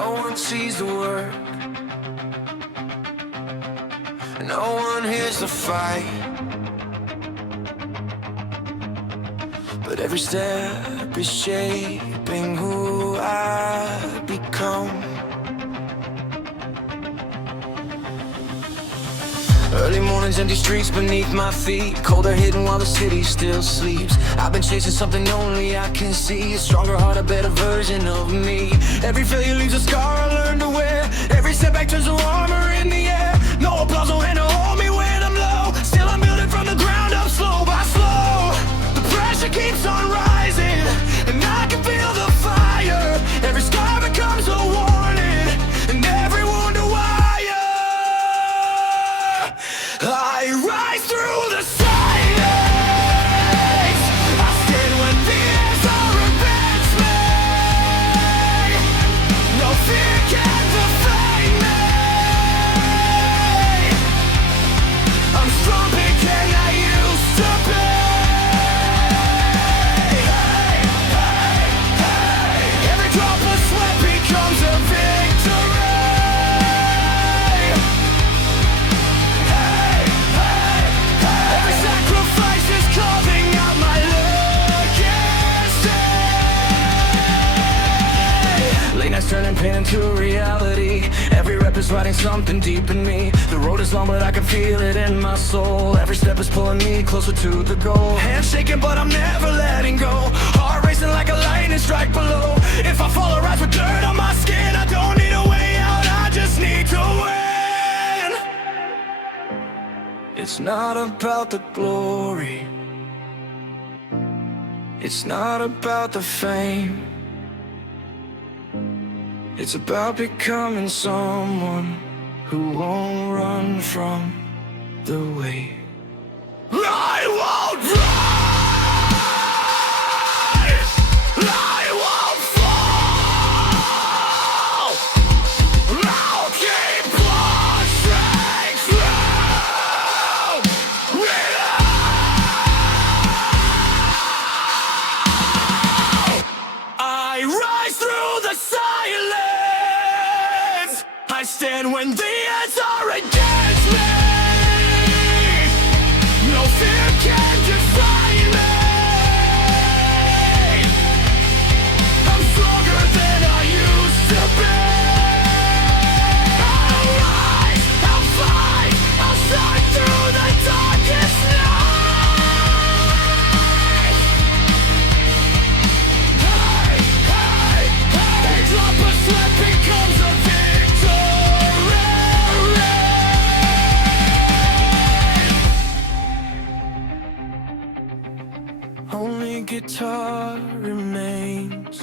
No one sees the work, no one hears the fight. But every step is shaping who I become. Early mornings, empty streets beneath my feet. Cold air hidden while the city still sleeps. I've been chasing something only I can see. A stronger heart, a better version of me. Every failure leaves a scar I learned to wear. Every setback turns to armor in the air. No applause, no hand to hold me when I'm low. Still I'm building from the ground up, slow by slow. The pressure keeps on rising, and I can feel the fire. Every scar becomes a warning, and every wound a wire. I rise through the silence. I stand when fears are against me. No fear can define me. I'm strong than I used to be. Hey, hey, hey. Every drop of sweat becomes a victory. Every sacrifice is carving out my legacy. Late nights turning pain into reality. Every rep is writing something deep in me. The road is long but I can feel it in my soul. Every step is pulling me closer to the goal. Hands shaking but I'm never letting go. Heart racing like a lightning strike below. If I fall, I rise with dirt on my skin. I don't need a way out, I just need to win. It's not about the glory, it's not about the fame. It's about becoming someone who won't run from the way. I won't rise, I won't fall. I'll keep pushing through. I rise through the silence. I stand when the odds are against me. No fear can define me. I'm stronger than I used to be. I'll rise, I'll fight, I'll shine through the darkest night. Hey, hey, hey. A drop of sweat becomes a victory. Only guitar remains.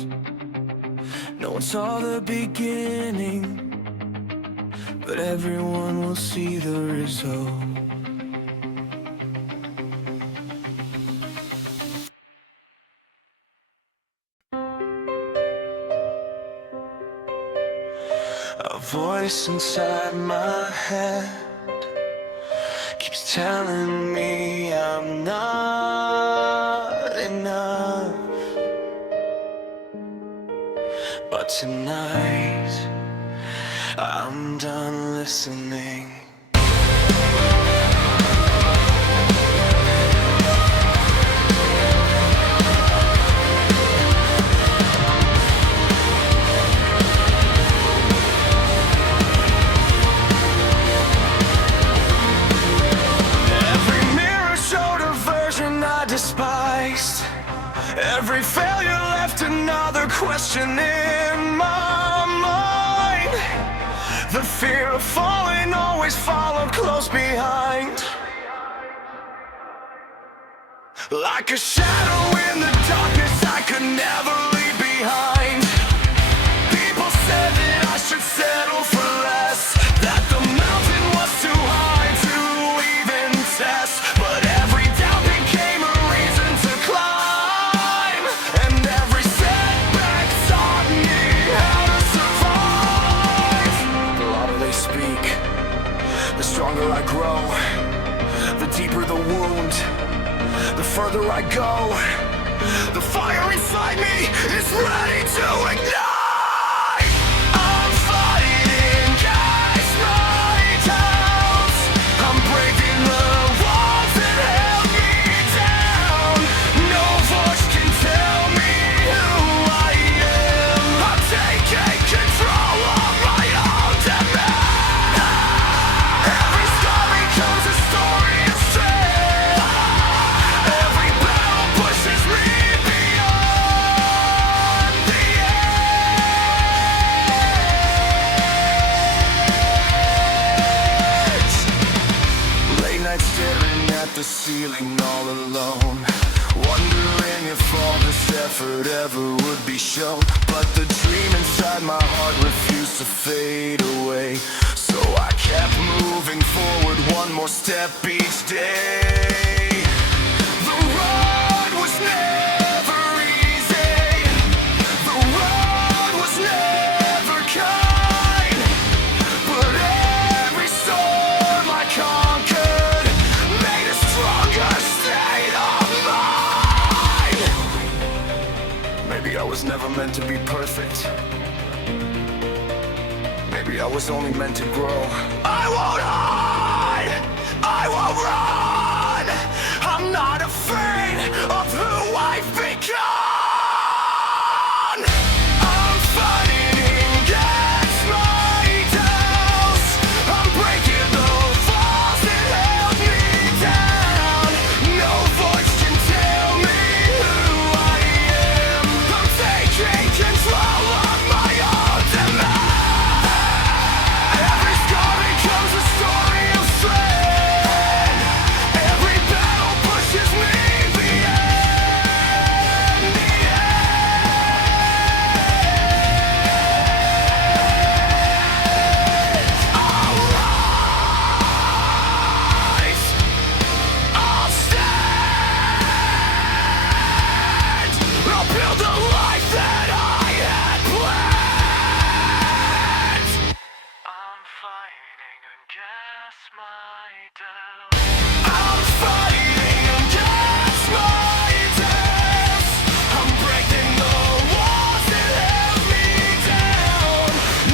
No one saw the beginning, but everyone will see the result. A voice inside my head keeps telling me I'm not enough. But tonight, I'm done listening. Every mirror showed a version I despised. Every failure left another question in my mind. The fear of falling always followed close behind. Like a shadow in the darkness I could never leave behind. People said that I should settle for less, that the mountain was too high to even test. But every doubt became a reason to climb, and every setback taught me how to survive. The louder they speak, the stronger I grow. The deeper the wound, the further I go. The fire inside me is ready to ignite. I'm effort ever would be shown. But the dream inside my heart refused to fade away. So I kept moving forward one more step each day. The road was never easy. The road was never kind. But every storm I conquered made a stronger state of mind. Maybe I was never meant to be perfect. Maybe I was only meant to grow. I won't hide, I won't run. I'm not afraid of who I've become. I'm fighting against my doubts. I'm breaking the walls that held me down. No voice can tell me who I am. I'm taking control of my own demise. Every scar becomes a story of strength. Every battle pushes me beyond the edge. I'll rise, I'll stand. I'll build the life that I had planned. I'm fighting against my doubts. I'm fighting against my doubts. I'm breaking the walls that held me down.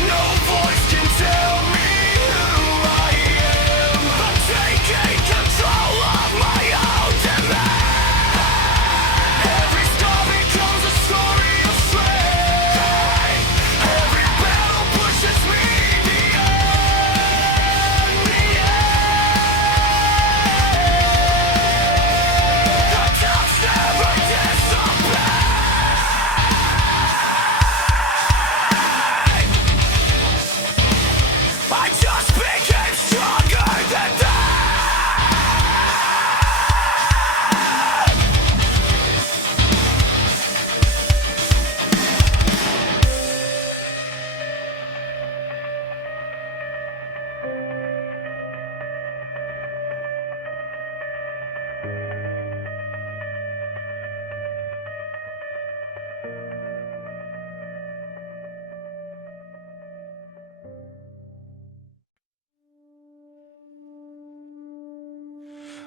No voice can tell me who I am. I'm taking control of my own demise. Every scar becomes a story of strength. Every battle pushes me beyond the edge. The doubts never dissipate. I just became stronger than that.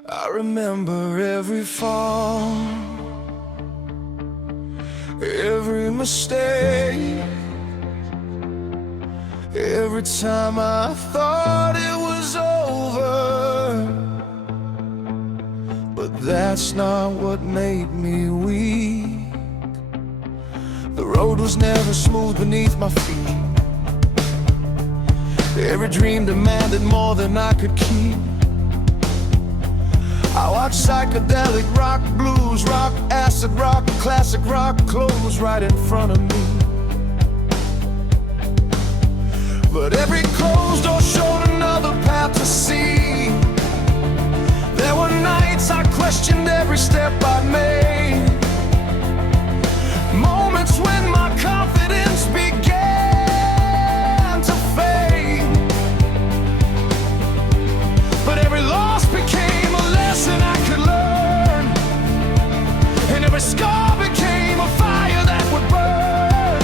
I remember every fall, every mistake, every time I thought it was over. But that's not what made me weak. The road was never smooth beneath my feet. Every dream demanded more than I could keep. I watched psychedelic rock, blues rock, acid rock, classic rock close right in front of me. But every closed door showed another path to see. There were nights I questioned every step I made. Moments when my confidence began to fade. But every loss became a lesson I could learn. And every scar became a fire that would burn.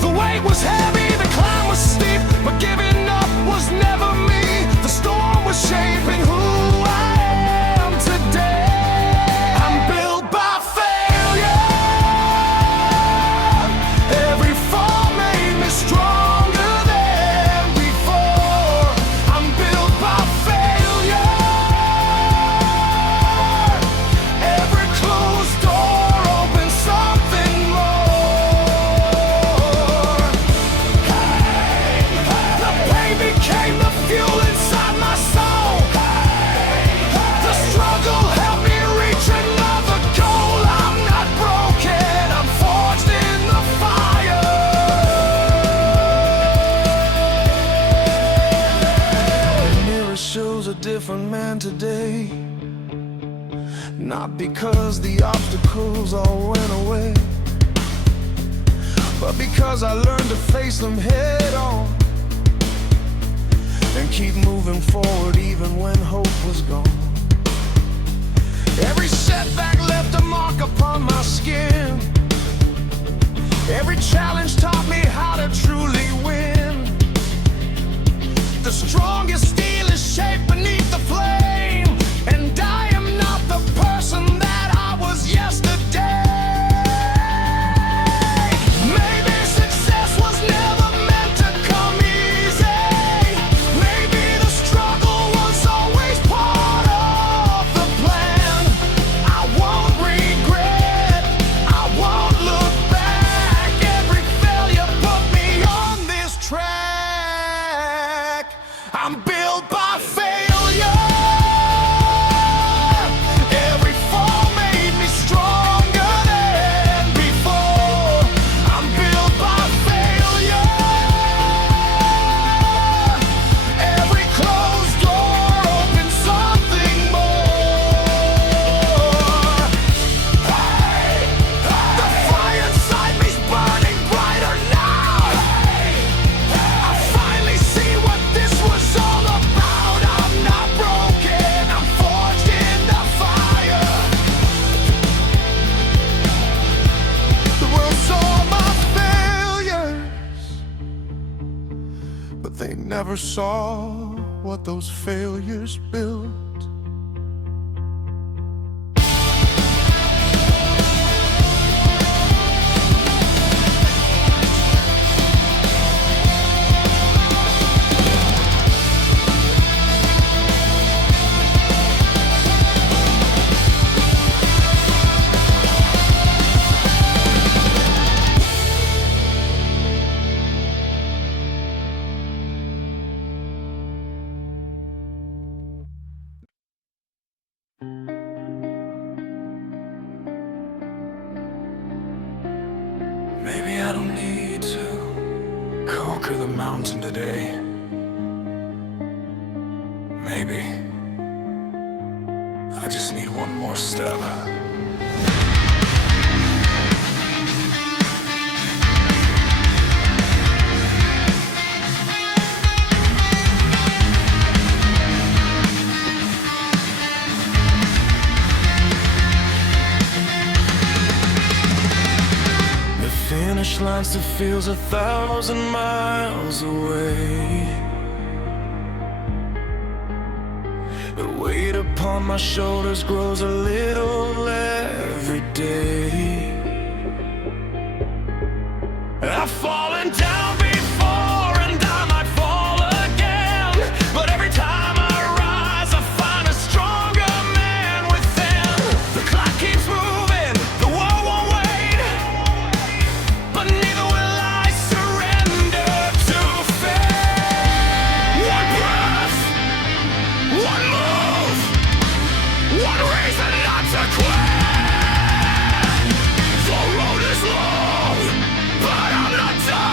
The weight was heavy, the climb was steep, but giving up was never me. The storm was shaping who I am today. I'm Not because the obstacles all went away, but because I learned to face them head on and keep moving forward even when hope was gone. Every setback left a mark upon my skin. Every challenge taught me how to truly win. The strongest steel is shaped beneath the flame, and I am not the person that I was yesterday. Maybe success was never meant to come easy. Maybe the struggle was always part of the plan. I won't regret, I won't look back. Every failure put me on this track. I'm built by failure. Every fall made me stronger than before. I'm built by failure. Every closed door opens something more. Hey, the fire inside me's burning brighter now. I finally see what this was all about. I'm not broken, I'm forged in the fire. The world saw my failures, but they never saw what those failures built. Maybe I don't need to conquer the mountain today. Maybe I just need one more step. The finish line still feels 1,000 miles away. The weight upon my shoulders grows a little every day. I've fallen down before and I might fall again, but every time I rise I find a stronger man within. The clock keeps moving, the world won't wait, but neither will I surrender to fate. One breath, one move, one reason not to quit. The road is long, but I'm not done.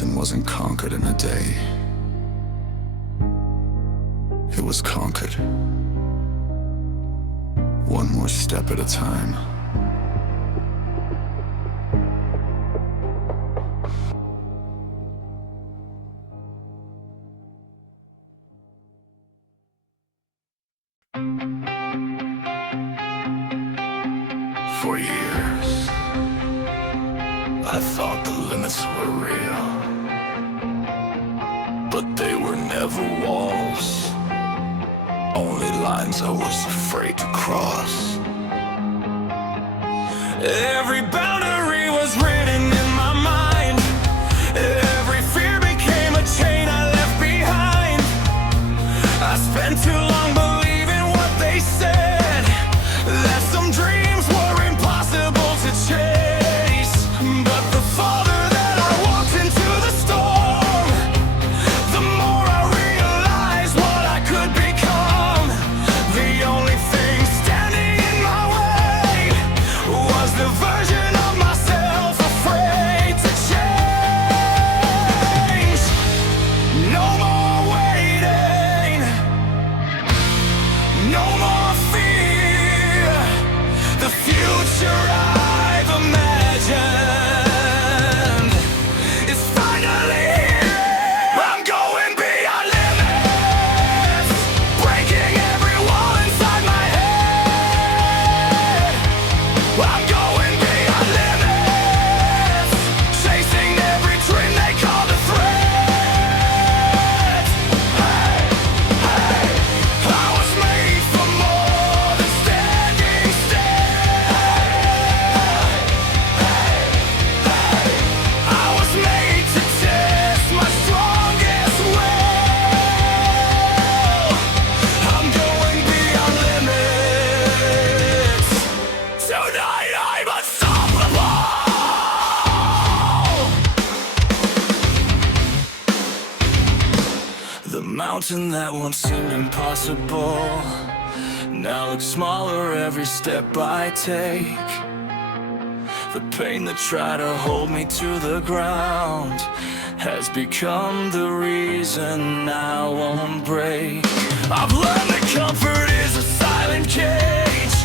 mountain wasn't conquered in a day. It was conquered one more step at a time. For years, I thought the limits were real, but they were never walls, only lines I was afraid to cross. Every boundary was written in my mind. Every fear became a chain I left behind. I spent too long believing what they said, that some dreams were impossible to chase. But the farther that I walked into the storm, the more I realized what I could become. The only thing standing in my way was the version of myself afraid to change. No more waiting, no more fear. The future I've imagined is finally here. I'm going beyond limits, breaking every wall inside my head. I'm going beyond limits, chasing every dream they call the threat. Hey, hey, I was made for more than standing still. I was made to test my strongest will. I'm going beyond limits. Tonight I'm unstoppable. The mountain that once seemed impossible now looks smaller every step I take. The pain that tried to hold me to the ground has become the reason I won't break. I've learned that comfort is a silent cage,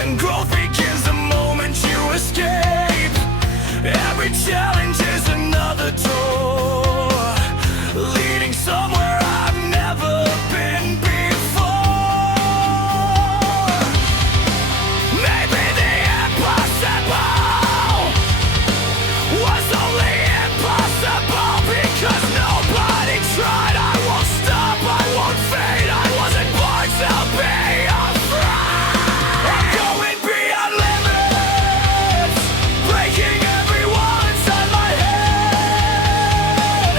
and growth begins the moment you escape. Every challenge is another door, leading somewhere I've never been before. Maybe the impossible was only impossible because nobody tried. I won't stop, I won't fade. I wasn't born to be afraid. I'm going beyond limits, breaking every wall inside my head.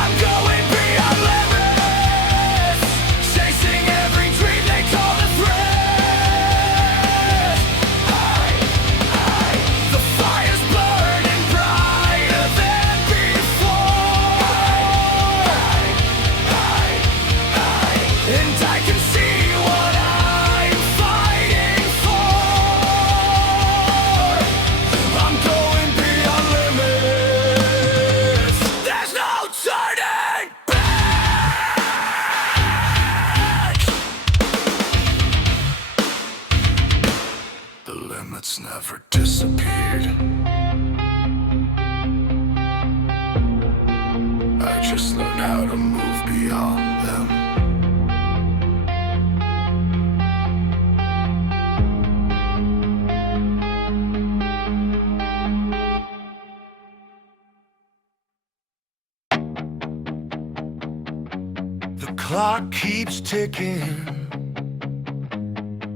I'm going beyond limits, chasing every dream they call the threat. The fire's burning brighter than before, and I can see what I'm fighting for. I'm going beyond limits. There's no turning back. The limits never disappeared. I just learned how to move beyond them. The clock keeps ticking,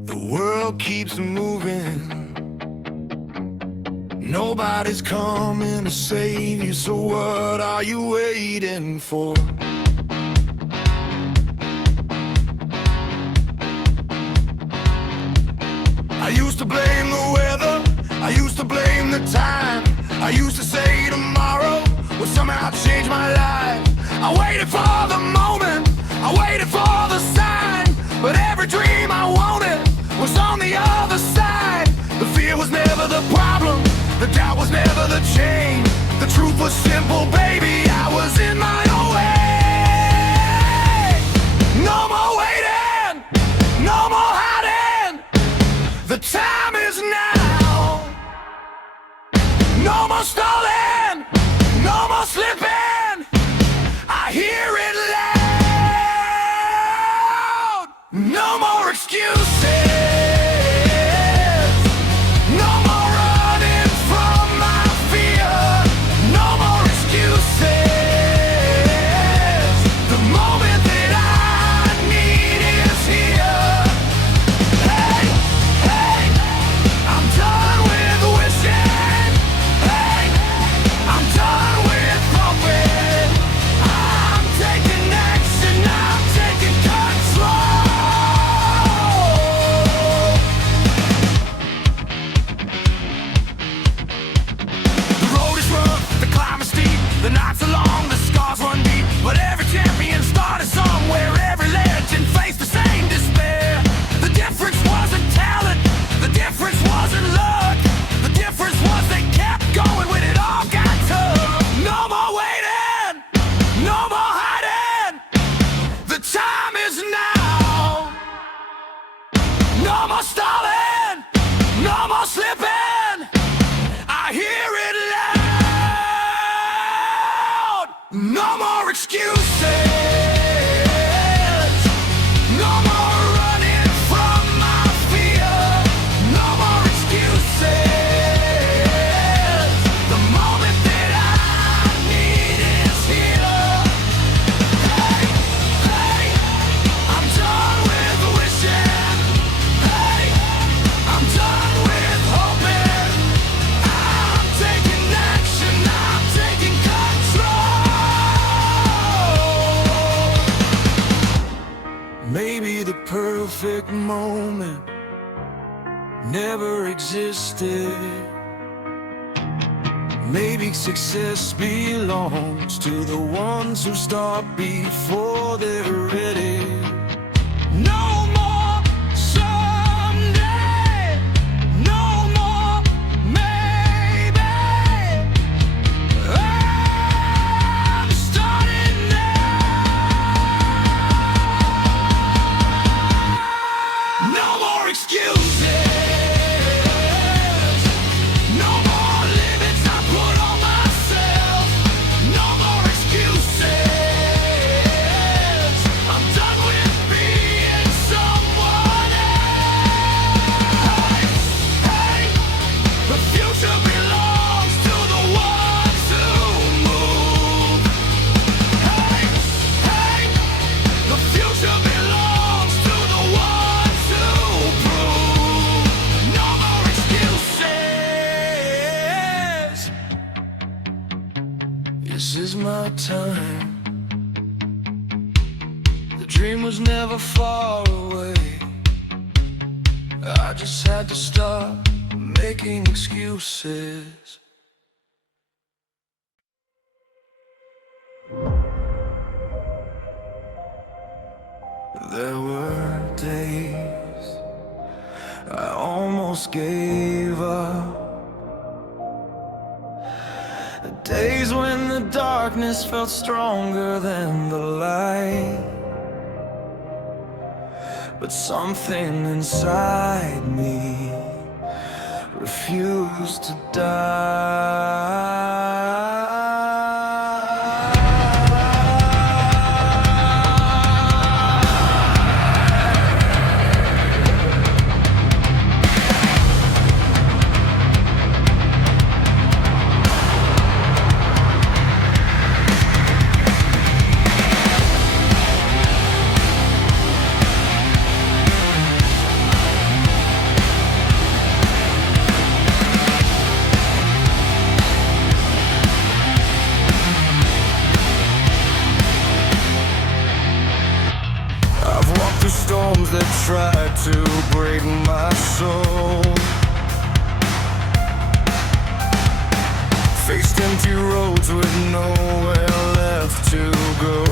the world keeps moving. Nobody's coming to save you, so what are you waiting for? I used to blame the weather, I used to blame the time. I used to say tomorrow would somehow change my life. I waited for the moment, I waited for the sign, but every dream I wanted was on the other side. The fear was never the problem, the doubt was never the chain. The truth was simple, baby, I was in my own way. No more waiting, no more hiding. The time is now. No more stalling, no more slipping. I hear it loud. No more excuses. No more running from my fear. No more excuses. The moment that I need is here. Hey, hey, I'm done with wishing. Hey, I'm done with hoping. I'm taking action, I'm taking control. The road is rough, the climb is steep, the nights are long, the scars run deep. But every champion started somewhere, every legend faced the same despair. The difference wasn't talent, the difference wasn't luck. The difference was they kept going when it all got tough. No more waiting, no more hiding. The time is now. No more stalling, no more slipping. I hear it loud. No more excuses. No more running from my fear. No more excuses. The moment that I need is here. Hey, hey, I'm done with wishing. Hey, I'm done with hoping. I'm taking action, I'm taking control. Maybe the perfect moment never existed. Maybe success belongs to the ones who start before they're ready. No more someday, no more maybe. I'm starting now. No more excuses. No more limits I put on myself. No more excuses. I'm done with being someone else. Hey, the future belongs to the ones who move. Hey, hey, the future belongs to the ones who prove. No more excuses. This is my time. The dream was never far away. I just had to stop making excuses. There were days I almost gave up. Days when the darkness felt stronger than the light. But something inside me refused to die. Storms that tried to break my soul, faced empty roads with nowhere left to go.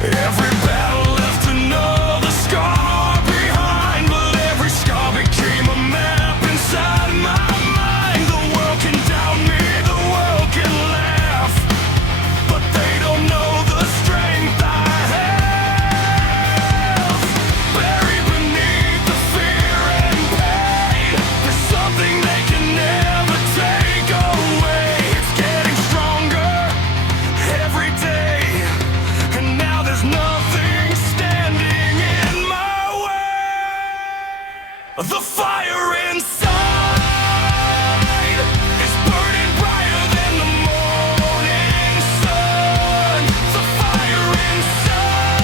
Every battle left another scar behind, but every scar became a map inside my mind. The The fire inside is burning brighter than the morning sun. The fire inside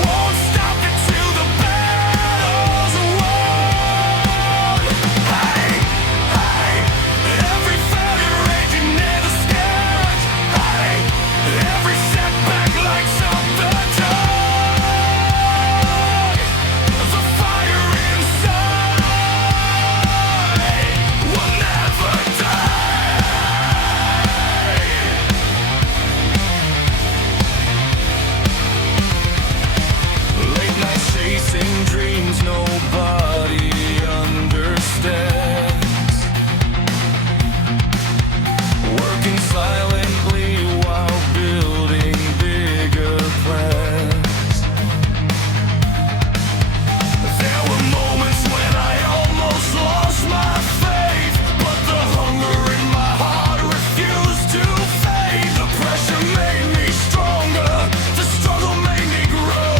won't stop until the battle's won. Hey, hey, every failure raging never scared. Hey, every setback lights up the dark. Dreams nobody understands, working silently while building bigger plans. There were moments when I almost lost my faith, but the hunger in my heart refused to fade. The pressure made me stronger, the struggle made me grow,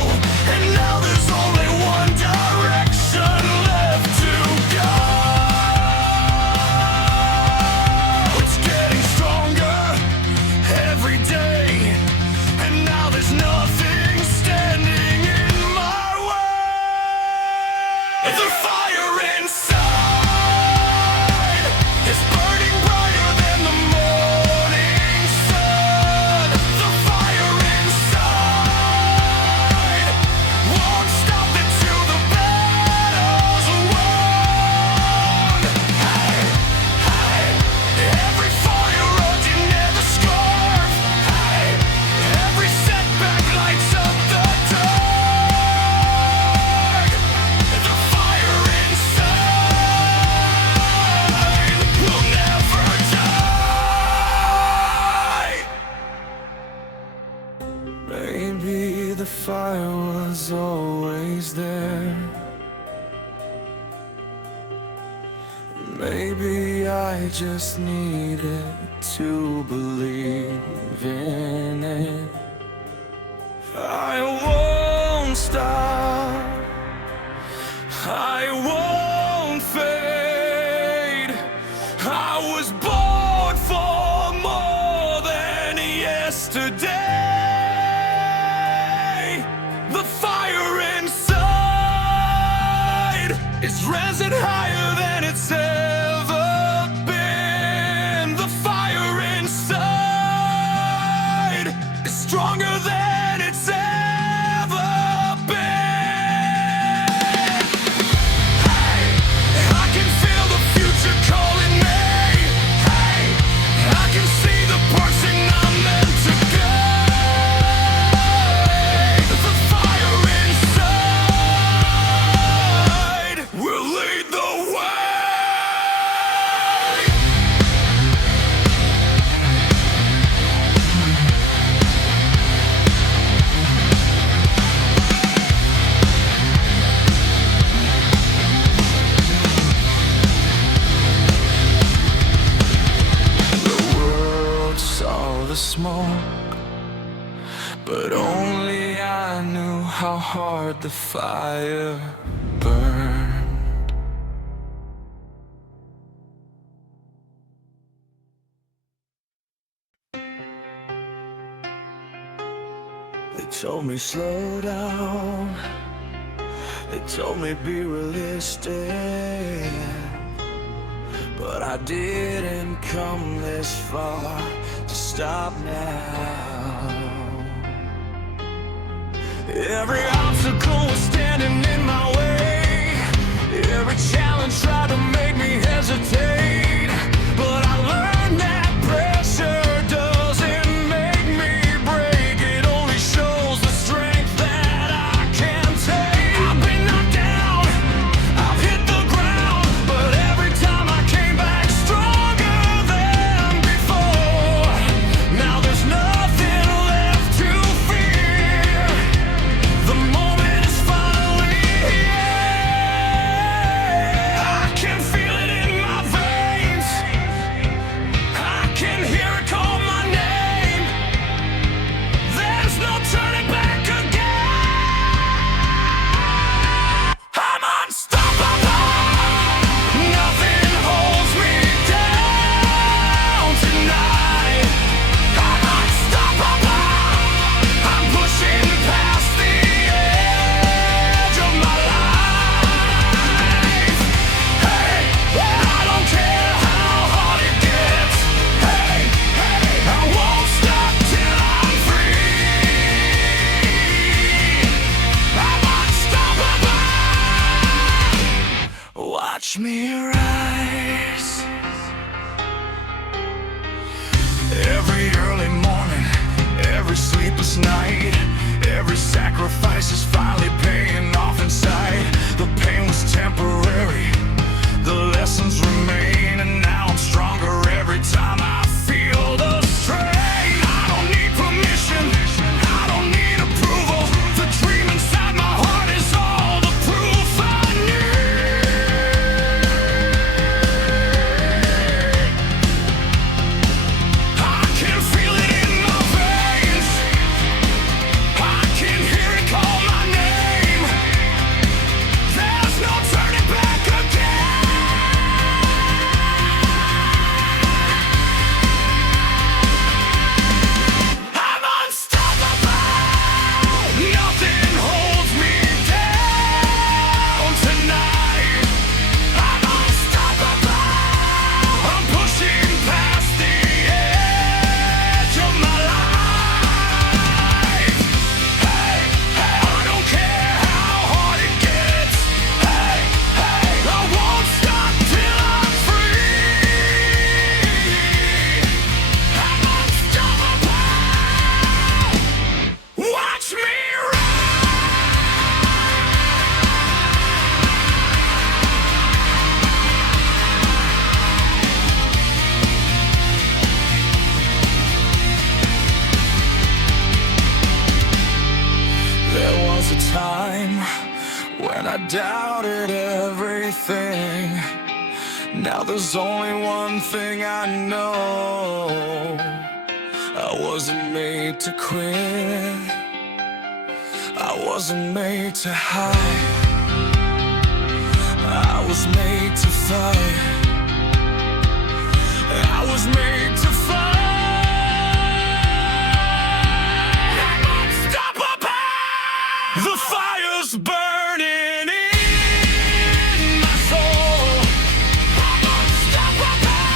and now there's only one direction left to go. It's getting stronger every day, and now there's nothing standing in my way. The fire inside is burning brighter than the morning sun. The fire inside won't stop until the battle's won. Hey, hey, every fire road you never scarf. Hey, every setback lights up the dark. The fire inside will never die. Maybe the fire was always there. Maybe I just needed to believe in it. I won't stop, I won't fade. I was born for more than yesterday. The fire inside is rising higher than it's ever been. The fire inside is stronger than it's ever been. Hey, I can feel the future calling me. Hey, I can see the person I'm meant to be. The fire inside will lead the way. The world saw the smoke, but only I knew how hard the fire burned. They told me slow down, they told me be realistic, but I didn't come this far to stop now. Every obstacle was standing in my way, every challenge tried to make me hesitate, but I learned that pressure doesn't make me break. It only shows the strength that I can take. I've been knocked down, I've hit the ground, but every time I came back stronger than before. Now there's nothing left to fear. The Watch me rise. Every early morning, every sleepless night, every sacrifice is finally paying off inside. The pain was temporary, the lessons remain, and now I'm stronger every time I feel the strain. I don't need permission, I don't need approval. The dream inside my heart is all the proof I need. I can feel it in my veins, I can hear it call my name. There's no turning back again. I'm unstoppable. Nothing holds me down tonight. I'm unstoppable. I'm pushing past the edge of my life. Hey, hey, I don't care how hard it gets. Hey, hey, I won't stop till I'm free. I'm unstoppable. Watch me There was a time when I doubted everything. Now there's only one thing I know. I wasn't made to quit, I wasn't made to hide, I was made to fight, I was made to fight. I'm unstoppable. The fire's burning in my soul. I'm unstoppable,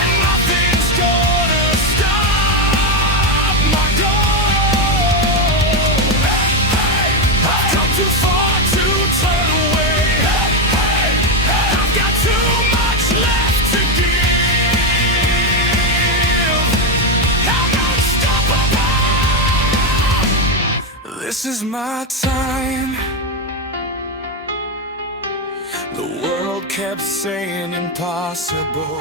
and nothing's gonna stop my goal. Hey, hey, I've come too far to turn away. Hey, hey, hey, I've got too much left to give. I'm unstoppable. This is my time. The world kept saying impossible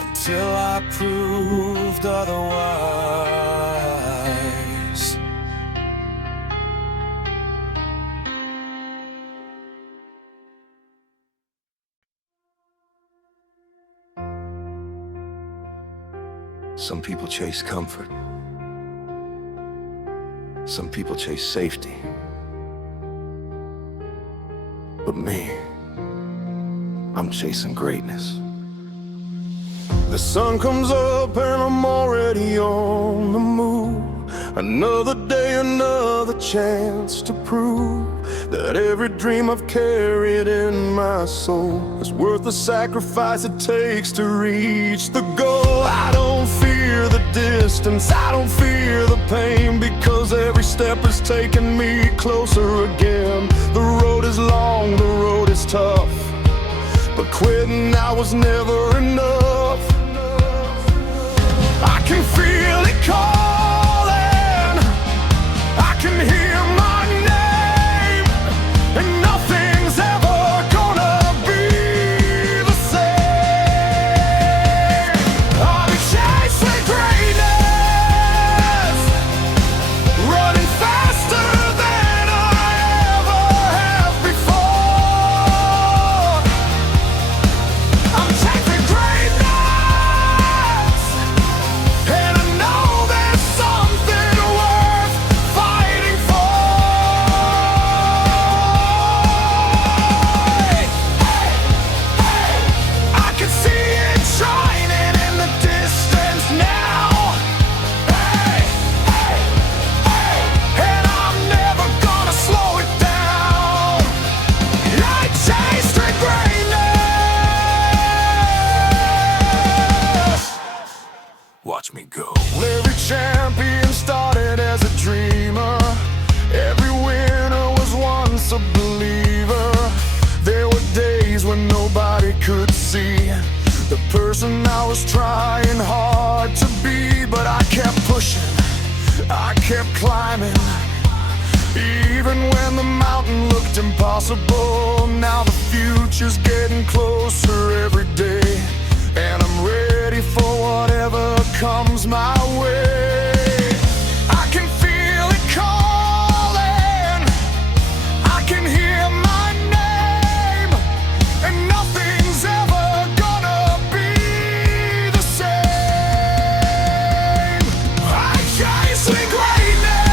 until I proved otherwise. Some people chase comfort. Some people chase safety. But me, I'm chasing greatness. The sun comes up and I'm already on the move. Another day, another chance to prove that every dream I've carried in my soul is worth the sacrifice it takes to reach the goal. I don't fear the distance, I don't fear the pain, because every step is taking me closer again. The road is long, the road is tough, but quitting now was never enough. I can feel it calling, I can hear my name, and nothing's ever gonna be the same. I'll be chasing greatness, running faster than I ever have before. I'm chasing greatness, and I know that I kept climbing, even when the mountain looked impossible. Now the future's getting closer every day, and I'm ready for whatever comes my way. I can feel it calling, I can hear my name, and nothing's ever gonna be the same. I'm chasing greatness,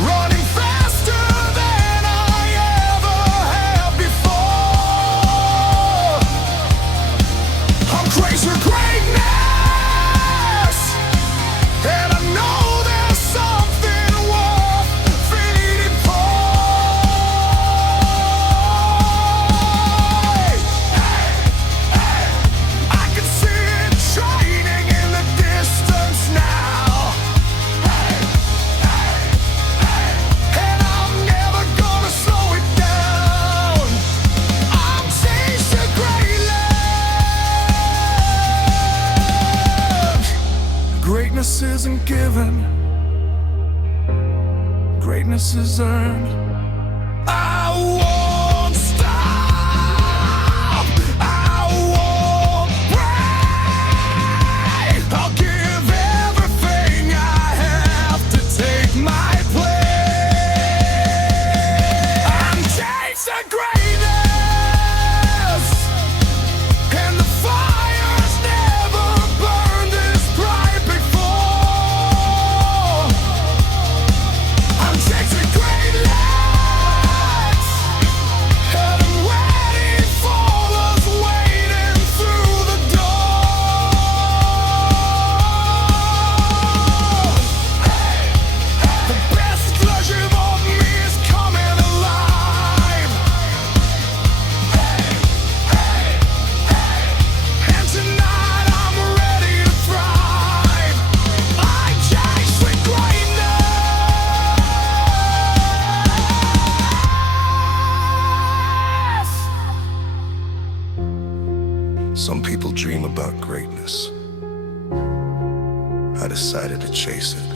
running faster than I ever have before. I'm crazy for greatness, and I know there's something worth fighting for. I can see it shining in the distance now, and I'm never gonna slow it down. I'm chasing greatness. Greatness isn't given, greatness is earned. I won't stop, I won't break. I'll give everything I have to take my place. I'm chasing greatness, and the fire's never burned this bright before. I'm chasing greatness, and I'm ready for what's waiting through the door. The best version of me is coming alive, and tonight I'm ready to thrive. I chase with greatness. Some people dream about greatness. I decided to chase it.